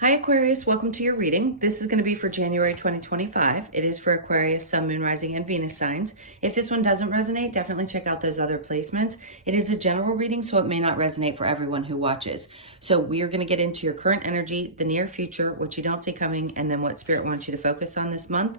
Hi Aquarius, welcome to your reading. This is going to be for January 2025. It is for Aquarius, Sun, Moon, Rising, and Venus signs. If this one doesn't resonate, definitely check out those other placements. It is a general reading, so it may not resonate for everyone who watches. So we are going to get into your current energy, the near future, what you don't see coming, and then what Spirit wants you to focus on this month.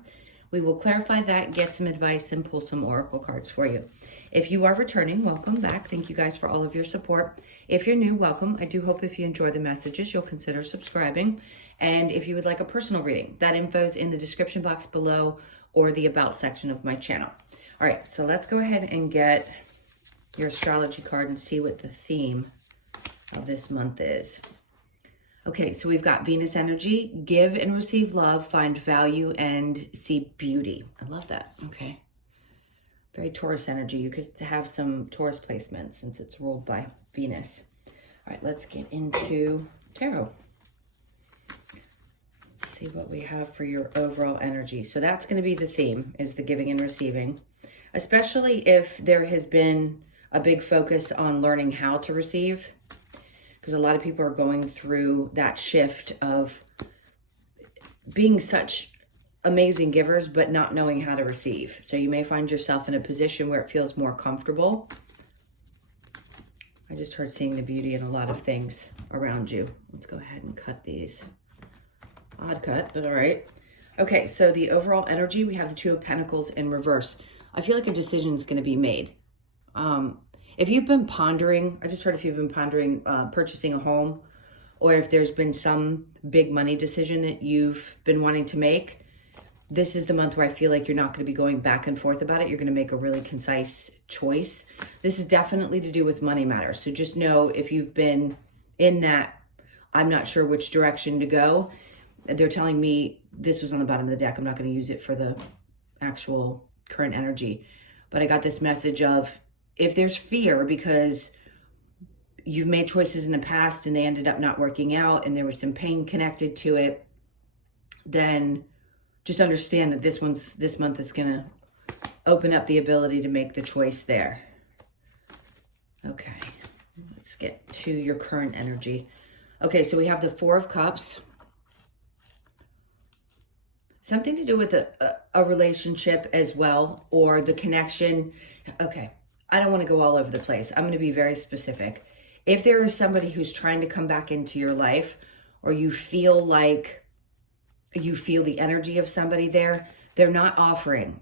We will clarify that, get some advice, and pull some oracle cards for you. If you are returning, welcome back. Thank you guys for all of your support. If you're new, welcome. I do hope if you enjoy the messages, you'll consider subscribing. And if you would like a personal reading, that info is in the description box below or the About section of my channel. All right, so let's go ahead and get your astrology card and see what the theme of this month is. Okay, so we've got Venus energy, give and receive love, find value, and see beauty. I love that. Okay. Very Taurus energy. You could have some Taurus placements since it's ruled by Venus. All right, let's get into tarot. Let's see what we have for your overall energy. So that's going to be the theme, is the giving and receiving, especially if there has been a big focus on learning how to receive, because a lot of people are going through that shift of being such amazing givers, but not knowing how to receive. So you may find yourself in a position where it feels more comfortable. I just heard seeing the beauty in a lot of things around you. Let's go ahead and cut these. Odd cut, but all right. Okay, so the overall energy, we have the Two of Pentacles in reverse. I feel like a decision is going to be made. If you've been pondering, I just heard if you've been pondering purchasing a home, or if there's been some big money decision that you've been wanting to make, this is the month where I feel like you're not going to be going back and forth about it. You're going to make a really concise choice. This is definitely to do with money matters. So just know if you've been in that, I'm not sure which direction to go. They're telling me, this was on the bottom of the deck, I'm not going to use it for the actual current energy, but I got this message of, if there's fear because you've made choices in the past and they ended up not working out and there was some pain connected to it, then just understand that this month is going to open up the ability to make the choice there. Okay, let's get to your current energy. Okay, so we have the Four of Cups. Something to do with a relationship as well, or the connection. Okay, I don't want to go all over the place. I'm going to be very specific. If there is somebody who's trying to come back into your life, or you feel like you feel the energy of somebody there, they're not offering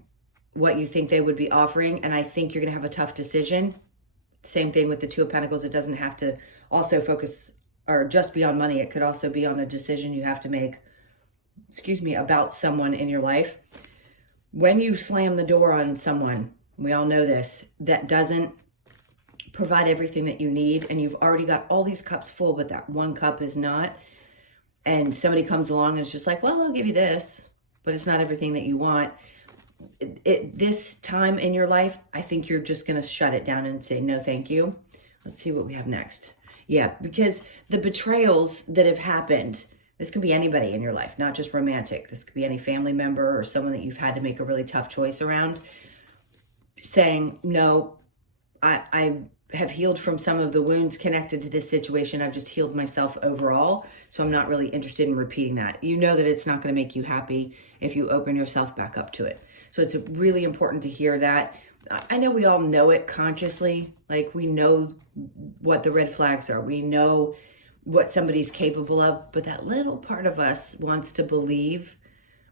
what you think they would be offering, and I think you're going to have a tough decision. Same thing with the Two of Pentacles. It doesn't have to also focus or just be on money. It could also be on a decision you have to make, about someone in your life. When you slam the door on someone, we all know this, that doesn't provide everything that you need, and you've already got all these cups full, but that one cup is not, and somebody comes along and is just like, well, I'll give you this, but it's not everything that you want. This time in your life, I think you're just going to shut it down and say, no, thank you. Let's see what we have next. Yeah, because the betrayals that have happened, this can be anybody in your life, not just romantic. This could be any family member or someone that you've had to make a really tough choice around, saying, no, I have healed from some of the wounds connected to this situation. I've just healed myself overall, so I'm not really interested in repeating that. You know that it's not going to make you happy if you open yourself back up to it. So it's really important to hear that. I know we all know it consciously, like we know what the red flags are. We know what somebody's capable of, but that little part of us wants to believe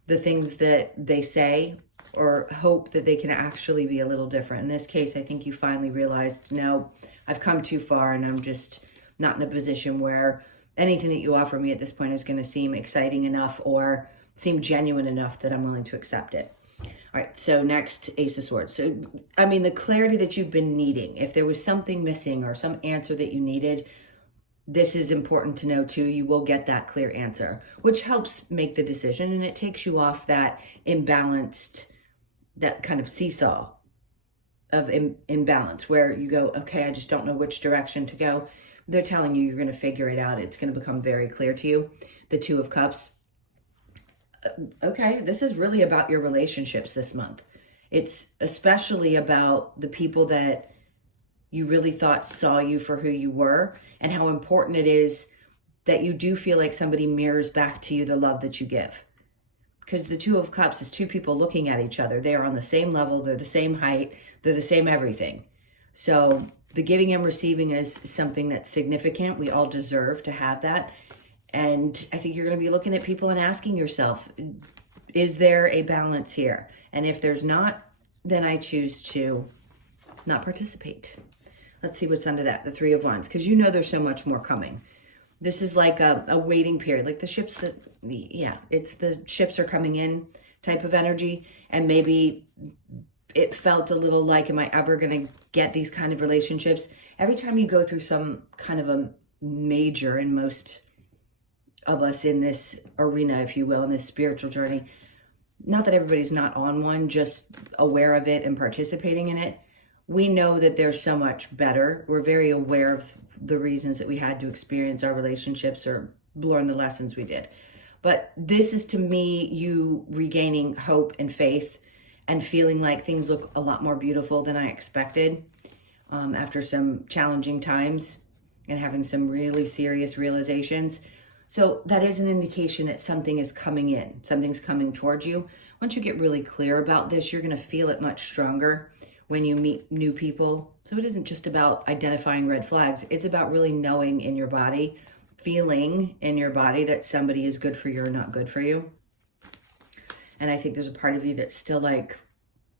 the things that they say or hope that they can actually be a little different. In this case, I think you finally realized, no, I've come too far and I'm just not in a position where anything that you offer me at this point is going to seem exciting enough or seem genuine enough that I'm willing to accept it. All right, so next, Ace of Swords. So, I mean, the clarity that you've been needing, if there was something missing or some answer that you needed, this is important to know too. You will get that clear answer, which helps make the decision, and it takes you off that imbalanced, that kind of seesaw of imbalance where you go, okay, I just don't know which direction to go. They're telling you you're going to figure it out. It's going to become very clear to you. The Two of Cups. Okay, this is really about your relationships this month. It's especially about the people that you really thought saw you for who you were, and how important it is that you do feel like somebody mirrors back to you the love that you give. Because the Two of Cups is two people looking at each other. They are on the same level. They're the same height. They're the same everything. So the giving and receiving is something that's significant. We all deserve to have that. And I think you're going to be looking at people and asking yourself, is there a balance here? And if there's not, then I choose to not participate. Let's see what's under that, the Three of Wands, because you know there's so much more coming. This is like a waiting period, like the ships that, it's the ships are coming in type of energy. And maybe it felt a little like, am I ever going to get these kind of relationships? Every time you go through some kind of a major, and most of us in this arena, if you will, in this spiritual journey, not that everybody's not on one, just aware of it and participating in it. We know that there's so much better. We're very aware of the reasons that we had to experience our relationships or learn the lessons we did. But this is, to me, you regaining hope and faith and feeling like things look a lot more beautiful than I expected after some challenging times and having some really serious realizations. So that is an indication that something is coming in. Something's coming towards you. Once you get really clear about this, you're going to feel it much stronger when you meet new people. So it isn't just about identifying red flags. It's about really knowing in your body, feeling in your body that somebody is good for you or not good for you. And I think there's a part of you that's still like,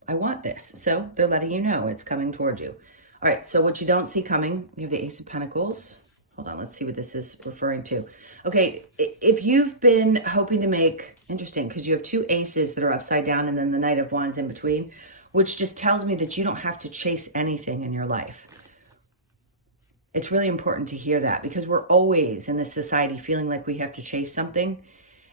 I want this. So they're letting you know it's coming towards you. All right, so what you don't see coming, you have the Ace of Pentacles. Hold on, let's see what this is referring to. Okay, if you've been hoping to make, interesting, because you have two aces that are upside down and then the Knight of Wands in between, which just tells me that you don't have to chase anything in your life. It's really important to hear that, because we're always in this society feeling like we have to chase something,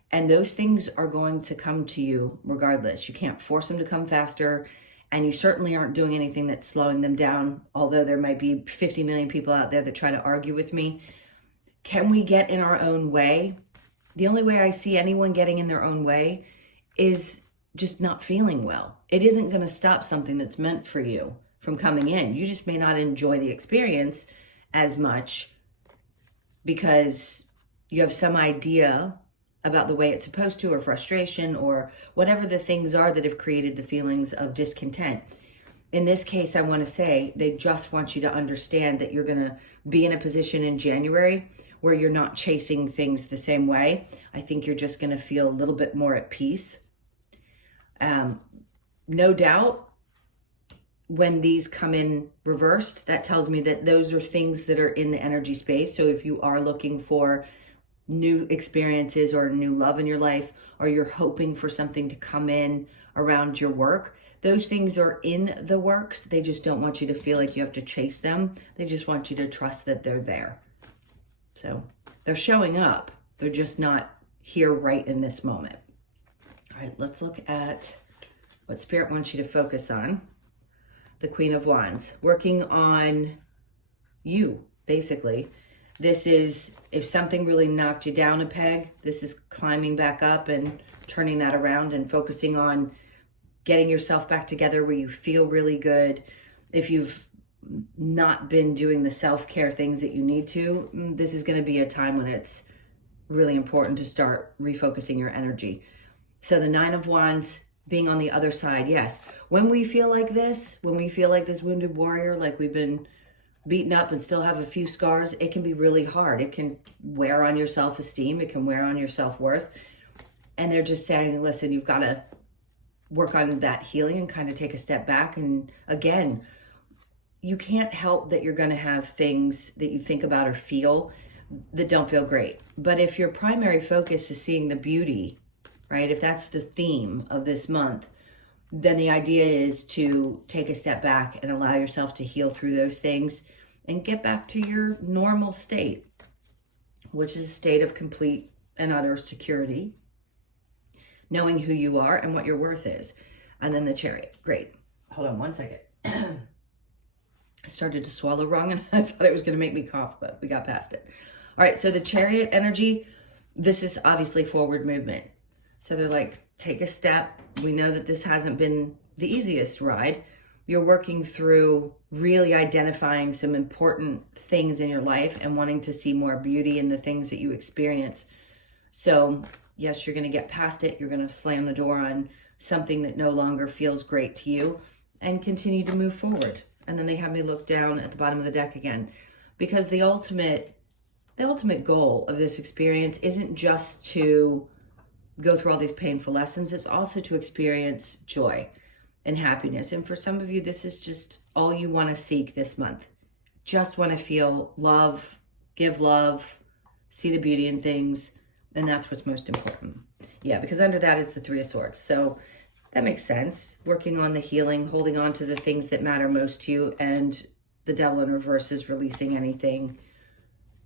and those things are going to come to you regardless. You can't force them to come faster, and you certainly aren't doing anything that's slowing them down, although there might be 50 million people out there that try to argue with me. Can we get in our own way? The only way I see anyone getting in their own way is just not feeling well. It isn't going to stop something that's meant for you from coming in. You just may not enjoy the experience as much because you have some idea about the way it's supposed to, or frustration, or whatever the things are that have created the feelings of discontent. In this case, I want to say they just want you to understand that you're going to be in a position in January where you're not chasing things the same way. I think you're just going to feel a little bit more at peace. No doubt, when these come in reversed, that tells me that those are things that are in the energy space. So if you are looking for new experiences or new love in your life, or you're hoping for something to come in around your work, those things are in the works. They just don't want you to feel like you have to chase them. They just want you to trust that they're there. So they're showing up. They're just not here right in this moment. All right, let's look at what Spirit wants you to focus on. The Queen of Wands, working on you, basically. This is, if something really knocked you down a peg, this is climbing back up and turning that around and focusing on getting yourself back together where you feel really good. If you've not been doing the self-care things that you need to, this is going to be a time when it's really important to start refocusing your energy. So the Nine of Wands being on the other side, yes. When we feel like this, when we feel like this wounded warrior, like we've been beaten up and still have a few scars, it can be really hard. It can wear on your self-esteem. It can wear on your self-worth. And they're just saying, listen, you've got to work on that healing and kind of take a step back. And again, you can't help that you're going to have things that you think about or feel that don't feel great. But if your primary focus is seeing the beauty, right, if that's the theme of this month, then the idea is to take a step back and allow yourself to heal through those things and get back to your normal state, which is a state of complete and utter security, knowing who you are and what your worth is. And then the Chariot. Great. Hold on one second. I started to swallow wrong and I thought it was going to make me cough, but we got past it. All right, so the Chariot energy, this is obviously forward movement. So they're like, take a step. We know that this hasn't been the easiest ride, You're working through really identifying some important things in your life and wanting to see more beauty in the things that you experience. So yes, you're going to get past it. You're going to slam the door on something that no longer feels great to you and continue to move forward. And then they have me look down at the bottom of the deck again, because the ultimate goal of this experience isn't just to go through all these painful lessons. It's also to experience joy and happiness. And for some of you, this is just all you want to seek this month. Just want to feel love, give love, see the beauty in things. And that's what's most important. Yeah, because under that is the Three of Swords. So that makes sense. Working on the healing, holding on to the things that matter most to you, and the Devil in reverse is releasing anything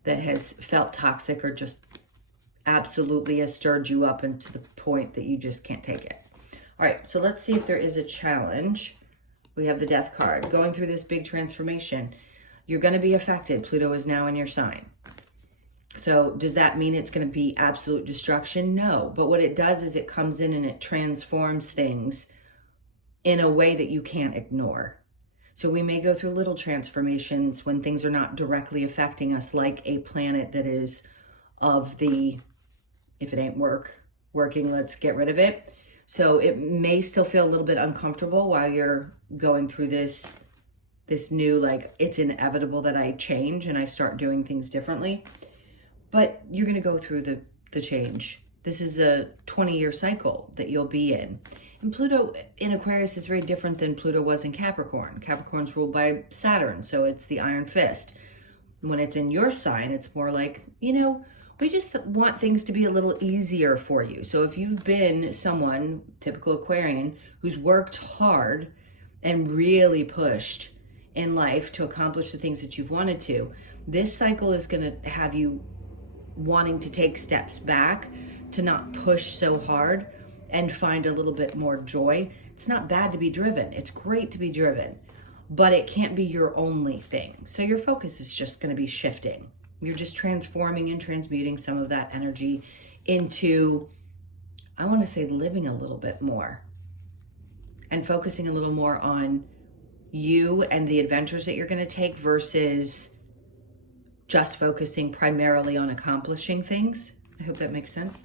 that has felt toxic or just absolutely has stirred you up into the point that you just can't take it. All right, so let's see if there is a challenge. We have the Death card. Going through this big transformation, you're going to be affected. Pluto is now in your sign. So does that mean it's going to be absolute destruction? No. But what it does is it comes in and it transforms things in a way that you can't ignore. So we may go through little transformations when things are not directly affecting us, like a planet that is of the, if it ain't working, let's get rid of it. So it may still feel a little bit uncomfortable while you're going through this new, like, it's inevitable that I change and I start doing things differently. But you're going to go through the change. This is a 20-year cycle that you'll be in. And Pluto in Aquarius is very different than Pluto was in Capricorn. Capricorn's ruled by Saturn, so it's the iron fist. When it's in your sign, it's more like, we just want things to be a little easier for you. So if you've been someone, typical Aquarian, who's worked hard and really pushed in life to accomplish the things that you've wanted to, this cycle is going to have you wanting to take steps back, to not push so hard and find a little bit more joy. It's not bad to be driven. It's great to be driven, but it can't be your only thing. So your focus is just going to be shifting. You're just transforming and transmuting some of that energy into, I want to say, living a little bit more and focusing a little more on you and the adventures that you're going to take versus just focusing primarily on accomplishing things. I hope that makes sense.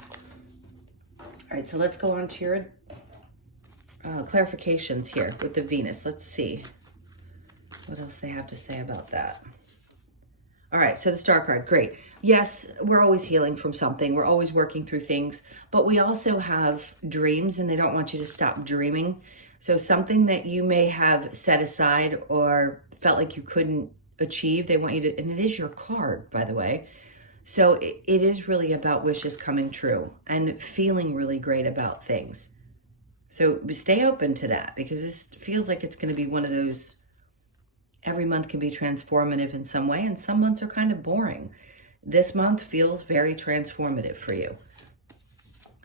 All right, so let's go on to your clarifications here with the Venus. Let's see what else they have to say about that. All right, so the Star card, great. Yes, we're always healing from something. We're always working through things, but we also have dreams, and they don't want you to stop dreaming. So something that you may have set aside or felt like you couldn't achieve, they want you to, and it is your card, by the way. So it is really about wishes coming true and feeling really great about things. So stay open to that, because this feels like it's going to be one of those, every month can be transformative in some way, and some months are kind of boring. This month feels very transformative for you,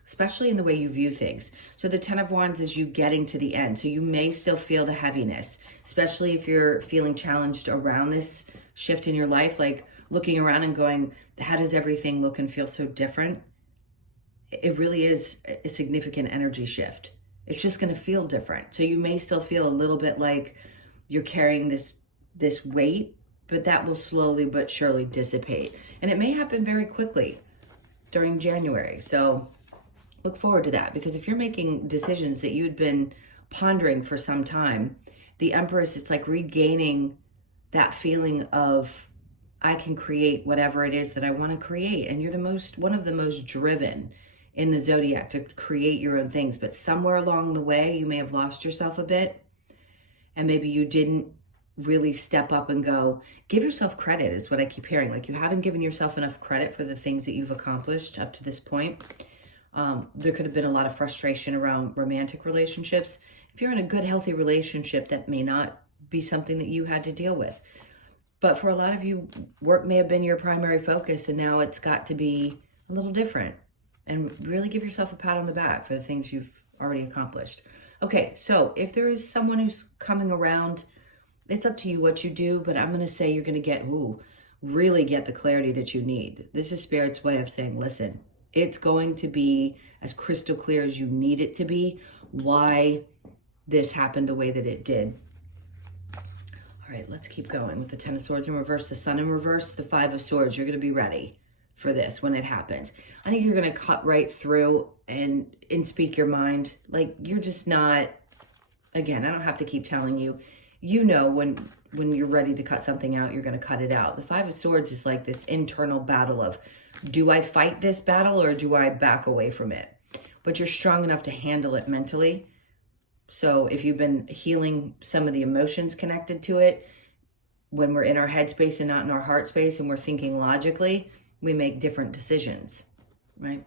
especially in the way you view things. So the 10 of Wands is you getting to the end. So you may still feel the heaviness, especially if you're feeling challenged around this shift in your life, like looking around and going, how does everything look and feel so different? It really is a significant energy shift. It's just going to feel different. So you may still feel a little bit like you're carrying this weight, but that will slowly but surely dissipate. And it may happen very quickly during January. So look forward to that, because if you're making decisions that you'd been pondering for some time, the Empress, it's like regaining that feeling of, I can create whatever it is that I want to create. And you're one of the most driven in the zodiac to create your own things. But somewhere along the way, you may have lost yourself a bit, and maybe you didn't really step up and go, give yourself credit, is what I keep hearing. Like, you haven't given yourself enough credit for the things that you've accomplished up to this point. There could have been a lot of frustration around romantic relationships. If you're in a good, healthy relationship, that may not be something that you had to deal with. But for a lot of you, work may have been your primary focus, and now it's got to be a little different. And really give yourself a pat on the back for the things you've already accomplished. Okay, so if there is someone who's coming around, it's up to you what you do, but I'm going to say you're going to really get the clarity that you need. This is Spirit's way of saying, listen, it's going to be as crystal clear as you need it to be why this happened the way that it did. All right, let's keep going with the Ten of Swords in reverse, the Sun in reverse, the Five of Swords. You're going to be ready for this when it happens. I think you're going to cut right through and speak your mind. Like, you're just not, again, I don't have to keep telling you, you know, when you're ready to cut something out, you're going to cut it out. The Five of Swords is like this internal battle of, do I fight this battle or do I back away from it? But you're strong enough to handle it mentally. So if you've been healing some of the emotions connected to it, when we're in our head space and not in our heart space and we're thinking logically, we make different decisions, right?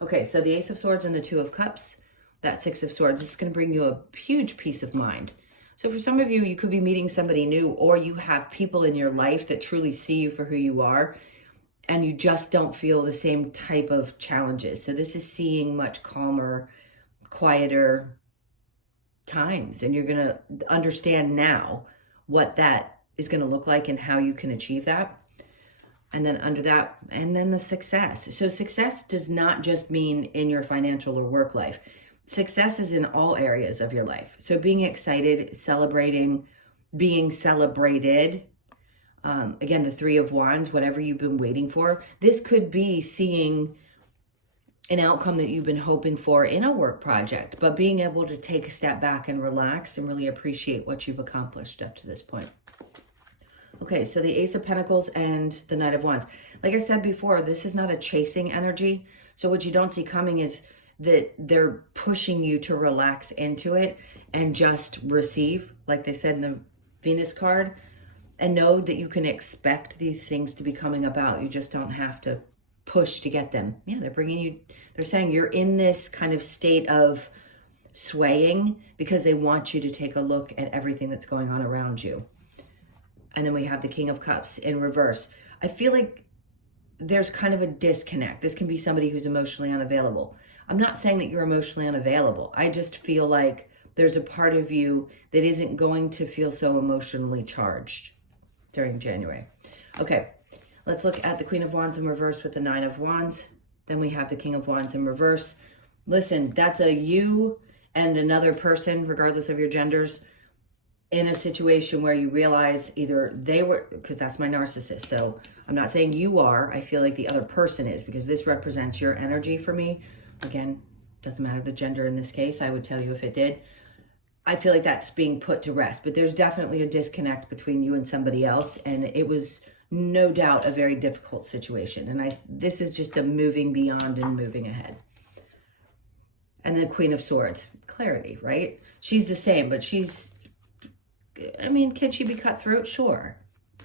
Okay, so the Ace of Swords and the Two of Cups, that Six of Swords, this is going to bring you a huge peace of mind. So for some of you, you could be meeting somebody new, or you have people in your life that truly see you for who you are, and you just don't feel the same type of challenges. So this is seeing much calmer, quieter times, and you're going to understand now what that is going to look like and how you can achieve that. And then under that, and then the success. So success does not just mean in your financial or work life. Success is in all areas of your life. So being excited, celebrating, being celebrated. Again, the Three of Wands, whatever you've been waiting for. This could be seeing an outcome that you've been hoping for in a work project, but being able to take a step back and relax and really appreciate what you've accomplished up to this point. Okay, so the Ace of Pentacles and the Knight of Wands. Like I said before, this is not a chasing energy. So what you don't see coming is that they're pushing you to relax into it and just receive, like they said in the Venus card, and know that you can expect these things to be coming about. You just don't have to push to get them. Yeah, they're bringing you, they're saying you're in this kind of state of swaying because they want you to take a look at everything that's going on around you. And then we have the King of Cups in reverse. I feel like there's kind of a disconnect. This can be somebody who's emotionally unavailable. I'm not saying that you're emotionally unavailable. I just feel like there's a part of you that isn't going to feel so emotionally charged during January. Okay, let's look at the Queen of Wands in reverse with the Nine of Wands. Then we have the King of Wands in reverse. Listen, that's a you and another person, regardless of your genders, in a situation where you realize either they were, because that's my narcissist. So I'm not saying you are, I feel like the other person is, because this represents your energy for me. Again, doesn't matter the gender in this case. I would tell you if it did. I feel like that's being put to rest, but there's definitely a disconnect between you and somebody else. And it was no doubt a very difficult situation. And this is just a moving beyond and moving ahead. And then Queen of Swords, clarity, right? She's the same, but she's, I mean, can she be cutthroat? Sure.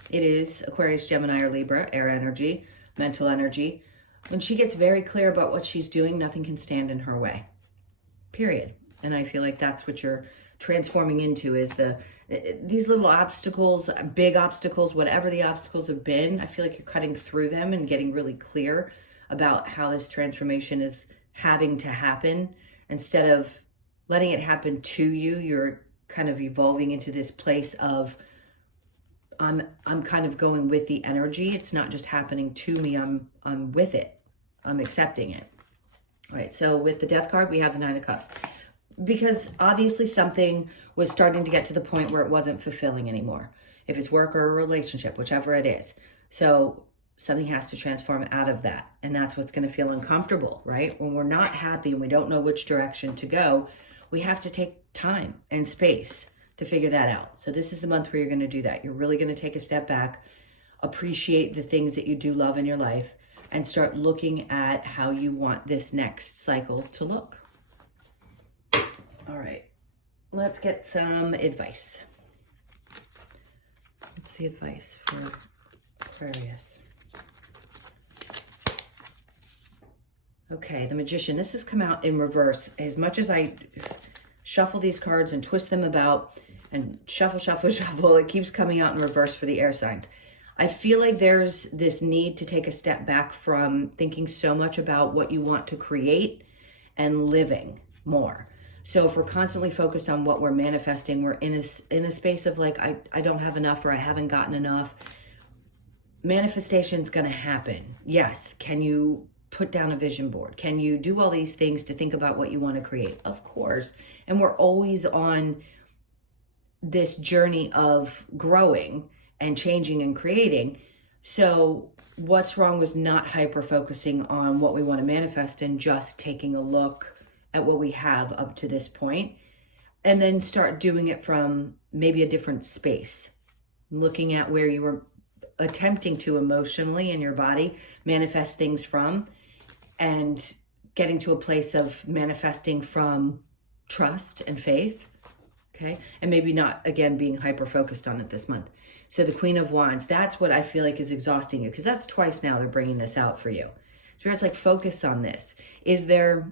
It is Aquarius, Gemini, or Libra, air energy, mental energy. When she gets very clear about what she's doing, nothing can stand in her way, period. And I feel like that's what you're transforming into, is these little obstacles, big obstacles, whatever the obstacles have been. I feel like you're cutting through them and getting really clear about how this transformation is having to happen. Instead of letting it happen to you, you're kind of evolving into this place of I'm kind of going with the energy. It's not just happening to me. I'm with it. I'm accepting it. All right. So with the Death card, we have the Nine of Cups, because obviously something was starting to get to the point where it wasn't fulfilling anymore. If it's work or a relationship, whichever it is. So something has to transform out of that. And that's what's going to feel uncomfortable, right? When we're not happy and we don't know which direction to go, we have to take time and space to figure that out. So this is the month where you're going to do that. You're really going to take a step back, appreciate the things that you do love in your life, and start looking at how you want this next cycle to look. All right, let's get some advice. Let's see advice for Aquarius. Okay, the Magician. This has come out in reverse. As much as I shuffle these cards and twist them about and shuffle, it keeps coming out in reverse for the air signs. I feel like there's this need to take a step back from thinking so much about what you want to create and living more. So if we're constantly focused on what we're manifesting, we're in a space of like, I don't have enough, or I haven't gotten enough. Manifestation's going to happen. Yes. Can you put down a vision board? Can you do all these things to think about what you want to create? Of course. And we're always on this journey of growing and changing and creating. So what's wrong with not hyper focusing on what we want to manifest and just taking a look at what we have up to this point, and then start doing it from maybe a different space, looking at where you were attempting to emotionally in your body manifest things from, and getting to a place of manifesting from trust and faith. Okay. And maybe not, again, being hyper focused on it this month. So the Queen of Wands, that's what I feel like is exhausting you, because that's twice now they're bringing this out for you. Spirit's like, focus on this. Is there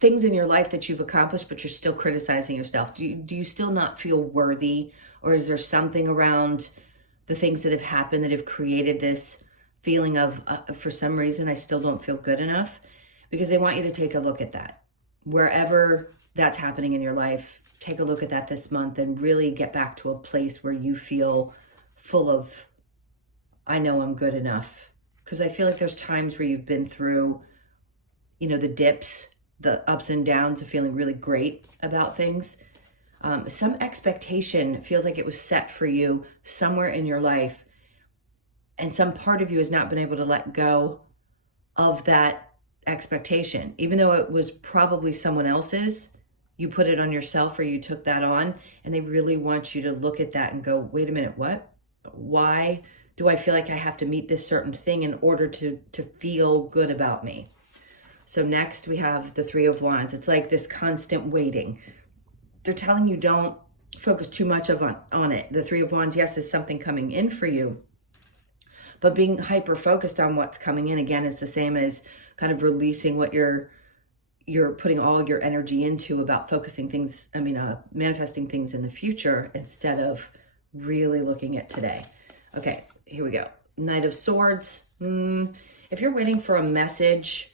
things in your life that you've accomplished, but you're still criticizing yourself? Do you still not feel worthy? Or is there something around the things that have happened that have created this feeling of, for some reason, I still don't feel good enough? Because they want you to take a look at that. Wherever that's happening in your life, take a look at that this month and really get back to a place where you feel full of, I know I'm good enough. Because I feel like there's times where you've been through, the dips, the ups and downs of feeling really great about things. Some expectation feels like it was set for you somewhere in your life, and some part of you has not been able to let go of that expectation. Even though it was probably someone else's, you put it on yourself, or you took that on, and they really want you to look at that and go, wait a minute, what? Why do I feel like I have to meet this certain thing in order to feel good about me? So next we have the Three of Wands. It's like this constant waiting. They're telling you don't focus too much on it. The Three of Wands, yes, is something coming in for you, but being hyper focused on what's coming in, again, is the same as kind of releasing what you're putting all your energy into about manifesting things in the future instead of really looking at today. Okay, here we go. Knight of Swords. If you're waiting for a message,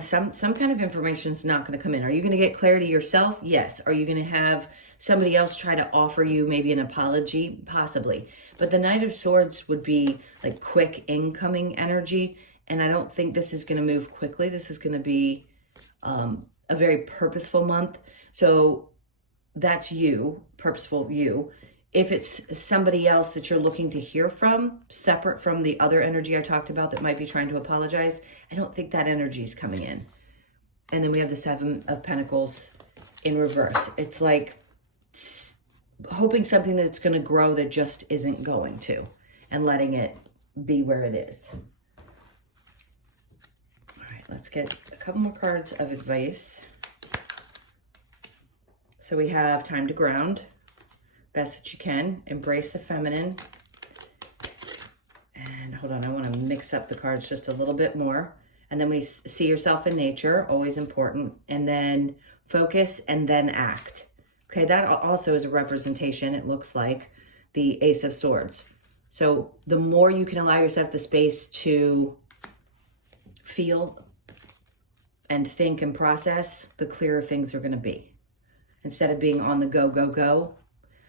some kind of information is not going to come in. Are you going to get clarity yourself? Yes. Are you going to have somebody else try to offer you maybe an apology? Possibly. But the Knight of Swords would be like quick incoming energy. And I don't think this is going to move quickly. This is going to be a very purposeful month. So that's you, purposeful you. If it's somebody else that you're looking to hear from, separate from the other energy I talked about that might be trying to apologize, I don't think that energy is coming in. And then we have the Seven of Pentacles in reverse. It's like hoping something that's going to grow that just isn't going to, and letting it be where it is. All right, let's get a couple more cards of advice. So we have time to ground. Best that you can. Embrace the feminine. And hold on, I want to mix up the cards just a little bit more. And then we see yourself in nature, always important. And then focus and then act. Okay, that also is a representation, it looks like, the Ace of Swords. So the more you can allow yourself the space to feel and think and process, the clearer things are going to be. Instead of being on the go, go, go.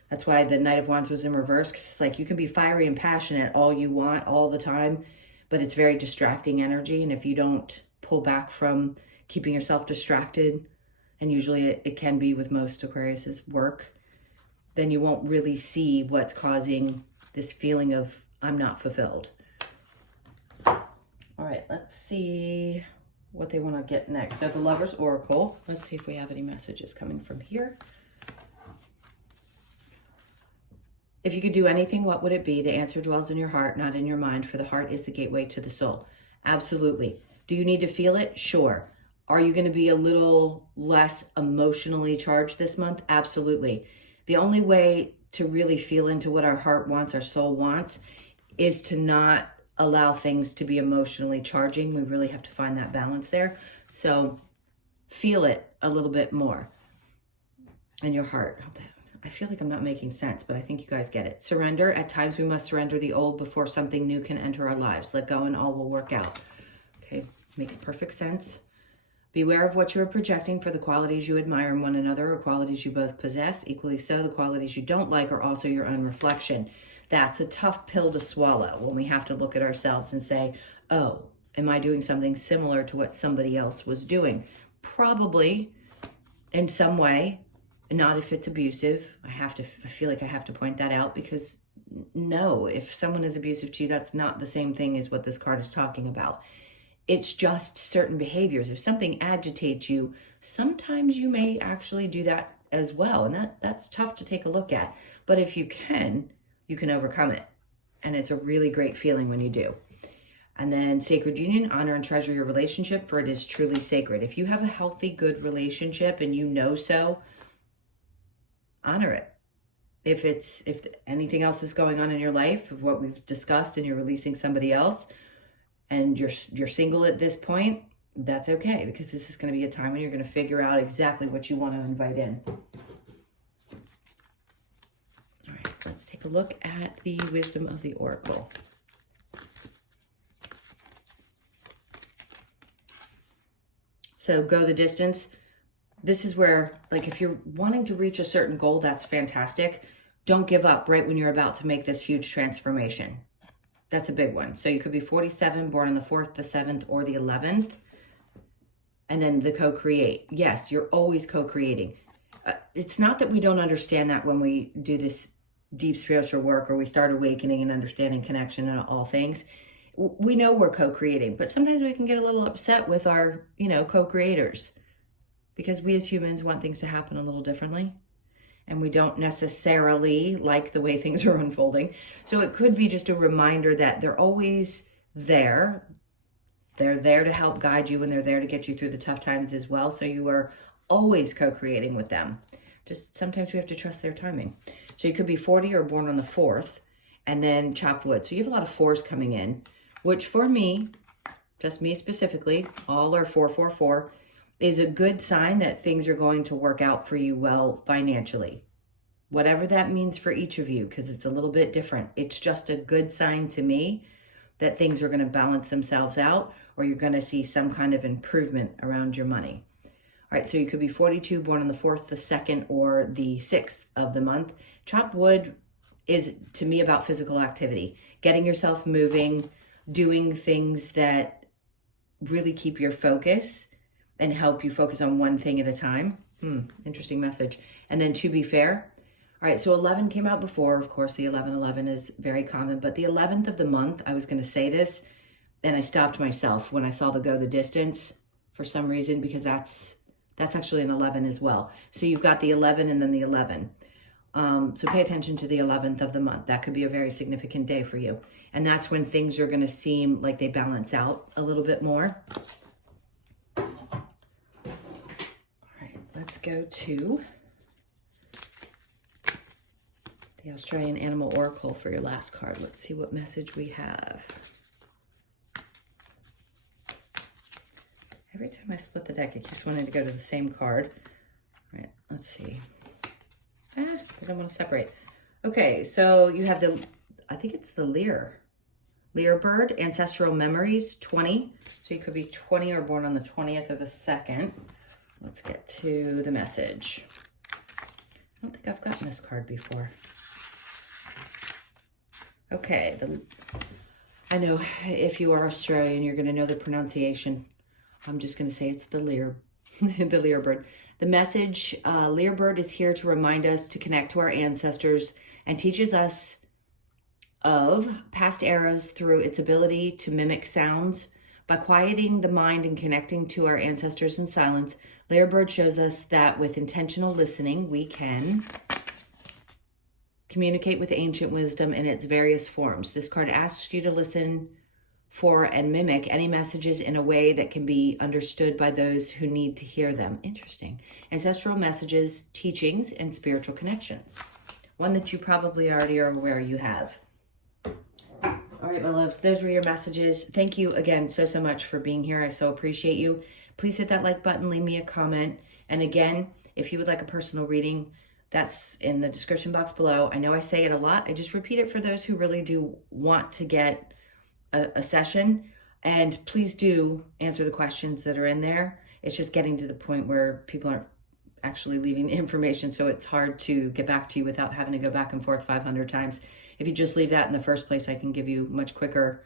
That's why the Knight of Wands was in reverse, because it's like you can be fiery and passionate all you want all the time, but it's very distracting energy. And if you don't pull back from keeping yourself distracted, and usually it can be with most Aquarius's work, then you won't really see what's causing this feeling of I'm not fulfilled. All right, let's see what they want to get next. So the Lover's Oracle. Let's see if we have any messages coming from here. If you could do anything, what would it be? The answer dwells in your heart, not in your mind, for the heart is the gateway to the soul. Absolutely. Do you need to feel it? Sure. Are you going to be a little less emotionally charged this month? Absolutely. The only way to really feel into what our heart wants, our soul wants, is to not allow things to be emotionally charging. We really have to find that balance there. So feel it a little bit more in your heart. I feel like I'm not making sense, but I think you guys get it. Surrender. At times we must surrender the old before something new can enter our lives. Let go and all will work out. Okay, makes perfect sense. Beware of what you are projecting, for the qualities you admire in one another are qualities you both possess. Equally so, the qualities you don't like are also your own reflection. That's a tough pill to swallow when we have to look at ourselves and say, oh, am I doing something similar to what somebody else was doing? Probably in some way. Not if it's abusive. I feel like I have to point that out, because no, if someone is abusive to you, that's not the same thing as what this card is talking about. It's just certain behaviors. If something agitates you, sometimes you may actually do that as well. And that's tough to take a look at. But if you can overcome it. And it's a really great feeling when you do. And then sacred union, honor and treasure your relationship, for it is truly sacred. If you have a healthy, good relationship and you know so, honor it. If anything else is going on in your life of what we've discussed and you're releasing somebody else and you're single at this point, that's okay, because this is going to be a time when you're going to figure out exactly what you want to invite in. All right, let's take a look at the wisdom of the oracle. So go the distance. This is where, like, if you're wanting to reach a certain goal, that's fantastic. Don't give up right when you're about to make this huge transformation. That's a big one. So you could be 47, born on the 4th, the 7th, or the 11th. And then the co-create. Yes, you're always co-creating. It's not that we don't understand that when we do this deep spiritual work, or we start awakening and understanding connection and all things. We know we're co-creating, but sometimes we can get a little upset with our, co-creators, because we as humans want things to happen a little differently, and we don't necessarily like the way things are unfolding. So it could be just a reminder that they're always there. They're there to help guide you, and they're there to get you through the tough times as well. So you are always co-creating with them. Just sometimes we have to trust their timing. So you could be 40 or born on the 4th, and then chopped wood. So you have a lot of 4s coming in, which for me, just me specifically, all are 444, is a good sign that things are going to work out for you well financially. Whatever that means for each of you, because it's a little bit different. It's just a good sign to me that things are going to balance themselves out, or you're going to see some kind of improvement around your money. All right, so you could be 42, born on the 4th, the 2nd, or the 6th of the month. Chopped wood is, to me, about physical activity, getting yourself moving, doing things that really keep your focus and help you focus on one thing at a time. Interesting message. And then to be fair. All right, so 11 came out before. Of course, the 1111 is very common, but the 11th of the month, I was going to say this, and I stopped myself when I saw the go the distance for some reason, because that's actually an 11 as well. So you've got the 11 and then the 11. So pay attention to the 11th of the month. That could be a very significant day for you. And that's when things are going to seem like they balance out a little bit more. All right, let's go to the Australian Animal Oracle for your last card. Let's see what message we have. Every time I split the deck, it keeps wanting to go to the same card. All right, let's see. I don't want to separate. Okay, so you have the, I think it's the lyre bird, Ancestral Memories, 20. So you could be 20 or born on the 20th or the 2nd. Let's get to the message. I don't think I've gotten this card before. Okay, I know if you are Australian, you're going to know the pronunciation. I'm just going to say it's the lyre, the lyre bird. The message, lyre bird is here to remind us to connect to our ancestors and teaches us of past eras through its ability to mimic sounds. By quieting the mind and connecting to our ancestors in silence, lyre bird shows us that with intentional listening, we can communicate with ancient wisdom in its various forms. This card asks you to listen for and mimic any messages in a way that can be understood by those who need to hear them. Interesting. Ancestral messages, teachings, and spiritual connections. One that you probably already are aware you have. All right, my loves, those were your messages. Thank you again so much for being here. I so appreciate you. Please hit that like button, leave me a comment. And again, if you would like a personal reading, that's in the description box below. I know I say it a lot. I just repeat it for those who really do want to get a session, and please do answer the questions that are in there. It's just getting to the point where people aren't actually leaving the information, so it's hard to get back to you without having to go back and forth 500 times. If you just leave that in the first place, I can give you much quicker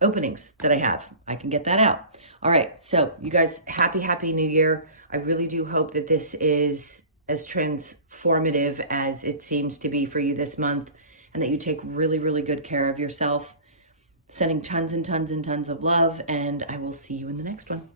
openings that I have. I can get that out. All right. So you guys, happy new year. I really do hope that this is as transformative as it seems to be for you this month, and that you take really, really good care of yourself. Sending tons and tons and tons of love, and I will see you in the next one.